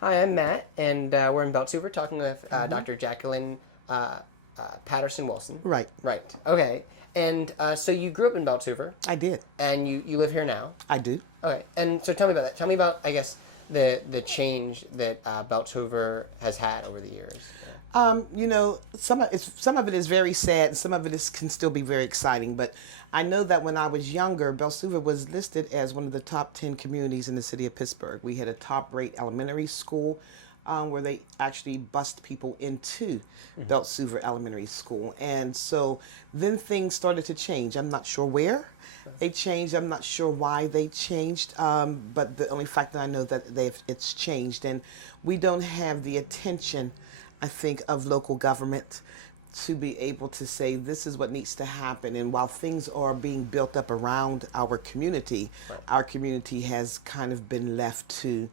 Hi, I'm Matt, and we're in Beltzhoover talking with Dr. Jacqueline Patterson Wilson. Right. Right. Okay. And so you grew up in Beltzhoover, I did. and you live here now. I do. Okay. And so tell me about that. Tell me about, I guess, the change that Beltzhoover has had over the years. Some of it is very sad, and some of it can still be very exciting. But I know that when I was younger, Beltzhoover was listed as one of the top 10 communities in the city of Pittsburgh. We had a top-rate elementary school where they actually bused people into Beltzhoover Elementary School, and so then things started to change. I'm not sure where they changed. I'm not sure why they changed, but the only fact that I know that it's changed, and we don't have the attention, I think, of local government to be able to say this is what needs to happen. And while things are being built up around our community, our community has kind of been left to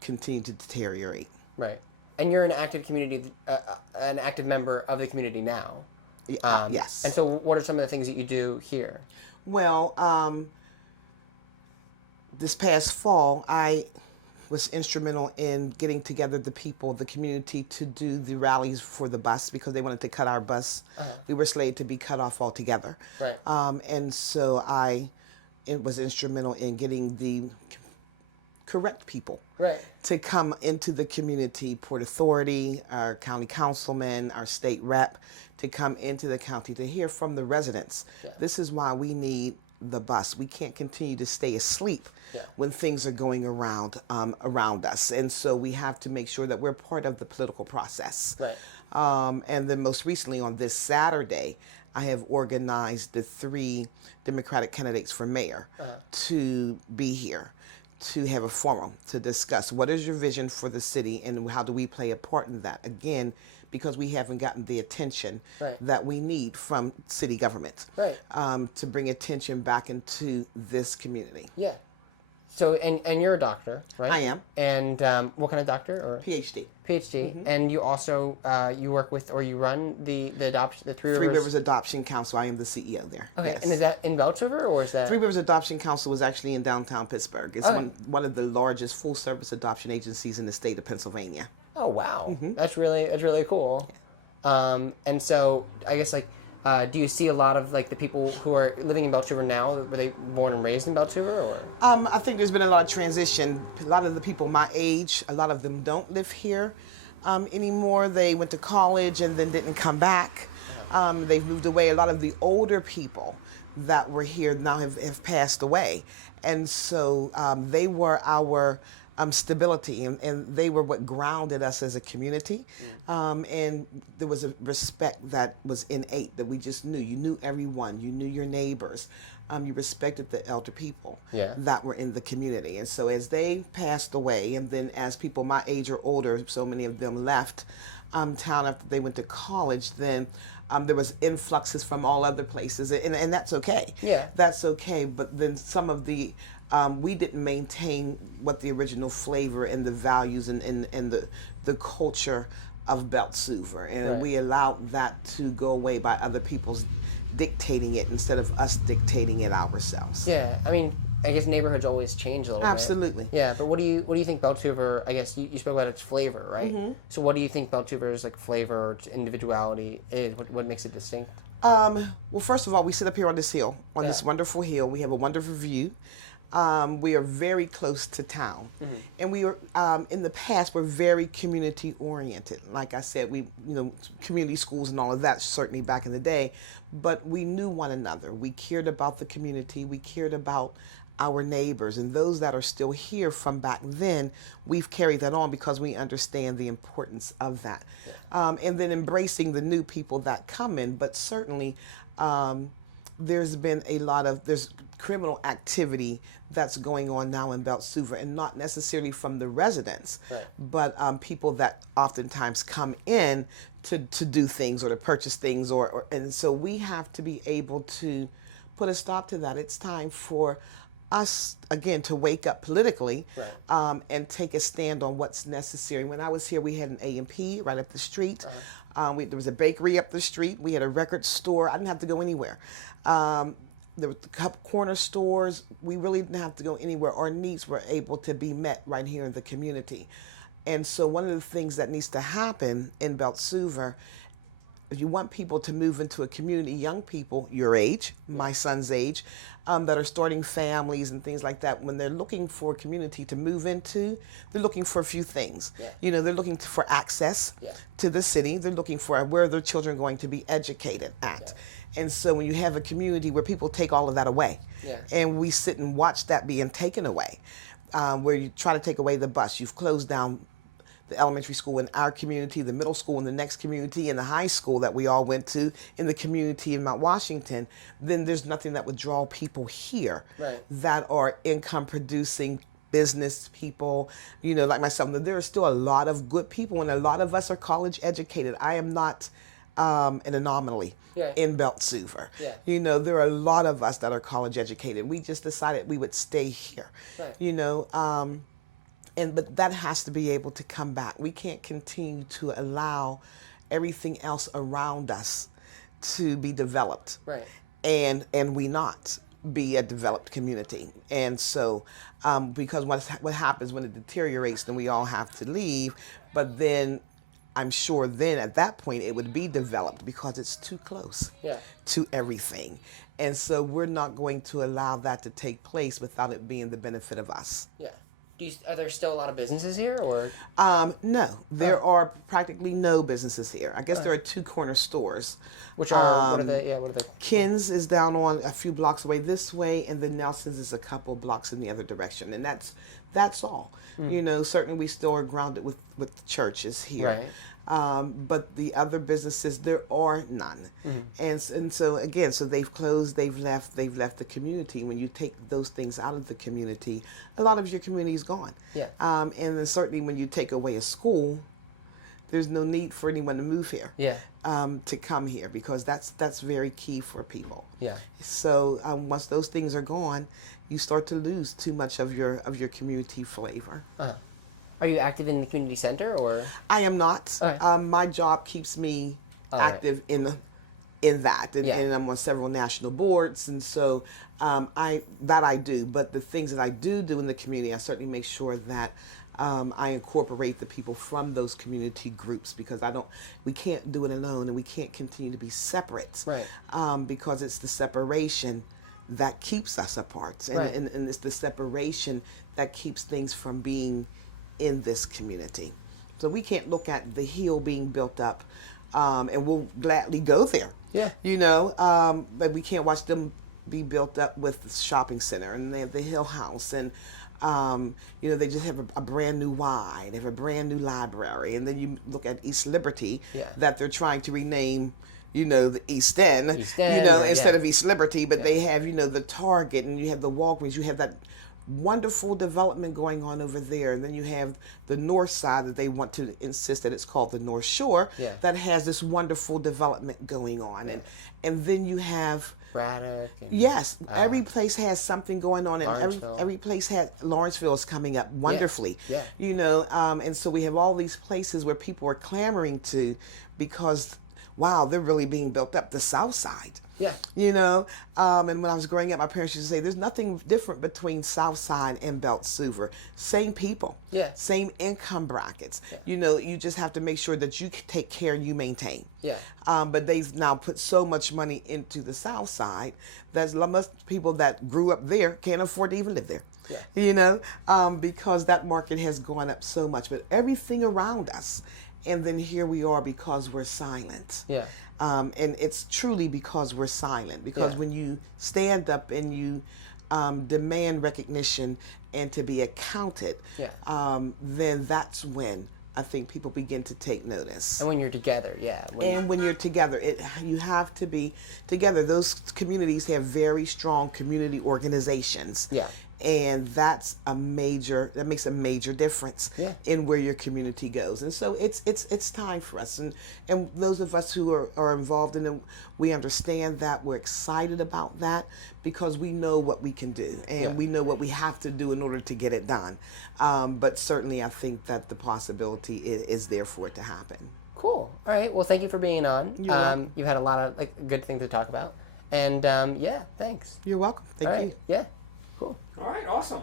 continue to deteriorate. Right. And you're an active an active member of the community now. Yes. And so what are some of the things that you do here? Well, this past fall, I was instrumental in getting together the people, the community, to do the rallies for the bus because they wanted to cut our bus. We were slated to be cut off altogether. Right. And so it was instrumental in getting the correct people to come into the community, Port Authority, our county councilman, our state rep, to come into the county to hear from the residents. Yeah. This is why we need the bus. We can't continue to stay asleep when things are going around us, and so we have to make sure that we're part of the political process. Right. And then most recently on this Saturday, I have organized the 3 Democratic candidates for mayor to be here to have a forum to discuss what is your vision for the city and how do we play a part in that. Again, because we haven't gotten the attention that we need from city government to bring attention back into this community. Yeah. So, and you're a doctor, right? I am. And what kind of doctor? Or PhD. PhD. And you also you work with or you run the adoption, the Three Rivers Adoption Council. I am the CEO there. Okay. Yes. And is that in Beltzhoover or is that? Three Rivers Adoption Council was actually in downtown Pittsburgh. It's one of the largest full-service adoption agencies in the state of Pennsylvania. Oh wow, that's really cool. And so I guess do you see a lot of the people who are living in Beltzhoover now? Were they born and raised in Beltzhoover, or? I think there's been a lot of transition. A lot of the people my age, a lot of them don't live here anymore. They went to college and then didn't come back. They've moved away. A lot of the older people that were here now have passed away, and so they were our stability, and they were what grounded us as a community. And there was a respect that was innate that we just knew. You knew everyone. You knew your neighbors. You respected the elder people that were in the community. And so as they passed away, and then as people my age or older, so many of them left town after they went to college, then there was influxes from all other places, and that's okay. Yeah. That's okay, but then some of the we didn't maintain what the original flavor and the values and the culture of Beltzhoover, and we allowed that to go away by other people's dictating it instead of us dictating it ourselves. Yeah, I mean, I guess neighborhoods always change a little bit. Absolutely. Yeah, but what do you think Beltzhoover? I guess you spoke about its flavor, right? So what do you think Beltzhoover's flavor or its individuality is? What makes it distinct? Well, first of all, we sit up here on this hill, on this wonderful hill. We have a wonderful view. We are very close to town, and we are in the past we're very community oriented. Like I said, we community schools and all of that certainly back in the day, but we knew one another. We cared about the community. We cared about our neighbors, and those that are still here from back then, we've carried that on because we understand the importance of that, and then embracing the new people that come in. But certainly there's been there's criminal activity that's going on now in Beltzhoover, and not necessarily from the residents, but people that oftentimes come in to do things or to purchase things, and so we have to be able to put a stop to that. It's time for us again to wake up politically, and take a stand on what's necessary. When I was here, we had an A&P right up the street. There was a bakery up the street. We had a record store. I didn't have to go anywhere. There were a couple corner stores. We really didn't have to go anywhere. Our needs were able to be met right here in the community. And so one of the things that needs to happen in Beltzhoover, if you want people to move into a community, young people your age, my son's age, that are starting families and things like that, when they're looking for a community to move into, they're looking for a few things. Yeah. They're looking for access to the city. They're looking for where their children are going to be educated at. And so when you have a community where people take all of that away, and we sit and watch that being taken away, where you try to take away the bus, you've closed down the elementary school in our community, the middle school in the next community, and the high school that we all went to in the community in Mount Washington, then there's nothing that would draw people here that are income producing business people, like myself. There are still a lot of good people, and a lot of us are college educated. I am not an anomaly in Beltzhoover. There are a lot of us that are college educated. We just decided we would stay here, but that has to be able to come back. We can't continue to allow everything else around us to be developed. And we not be a developed community. And so, because what happens when it deteriorates, then we all have to leave. But then I'm sure then at that point it would be developed because it's too close to everything. And so we're not going to allow that to take place without it being the benefit of us. Are there still a lot of businesses here, or? No, there are practically no businesses here. I guess there are 2 corner stores. Which are, what are they? Yeah, what are they? Ken's is down on a few blocks away this way, and then Nelson's is a couple blocks in the other direction, and that's all. Certainly we still are grounded with the churches here. But the other businesses, there are none. And so again, so they've closed, they've left the community. When you take those things out of the community, a lot of your community is gone. And then certainly when you take away a school, there's no need for anyone to move here. To come here, because that's very key for people. So once those things are gone, you start to lose too much of your community flavor. Are you active in the community center, or? I am not. My job keeps me active in that, and I'm on several national boards, and so I do. But the things that I do in the community, I certainly make sure that I incorporate the people from those community groups, because we can't do it alone, and we can't continue to be separate, because it's the separation that keeps us apart, and it's the separation that keeps things from being in this community. So we can't look at the hill being built up, and we'll gladly go there. But we can't watch them be built up with the shopping center, and they have the Hill House, and they just have a brand new Y, they have a brand new library, and then you look at East Liberty that they're trying to rename, the East End, instead of East Liberty, but they have, the Target, and you have the Walgreens, you have that wonderful development going on over there, and then you have the north side that they want to insist that it's called the North Shore, that has this wonderful development going on, and then you have Braddock. Every place has something going on, and every place has Lawrenceville is coming up wonderfully. And so we have all these places where people are clamoring to, because wow, they're really being built up. The South Side. And when I was growing up, my parents used to say, there's nothing different between Southside and Beltzhoover. Same people. Same income brackets. You just have to make sure that you take care and you maintain. But they've now put so much money into the South Side that most people that grew up there can't afford to even live there. Because that market has gone up so much. But everything around us, and then here we are because we're silent. And it's truly because we're silent. Because when you stand up and you demand recognition and to be accounted, then that's when I think people begin to take notice. And when you're together, when you're together, you have to be together. Those communities have very strong community organizations. And that makes a major difference in where your community goes. And so it's time for us, and those of us who are involved in it, we understand that, we're excited about that, because we know what we can do, and we know what we have to do in order to get it done. But certainly I think that the possibility is there for it to happen. Cool. All right. Well, thank you for being on. You've had a lot of good things to talk about. And thanks. You're welcome. Thank you. Yeah. Cool. All right, awesome.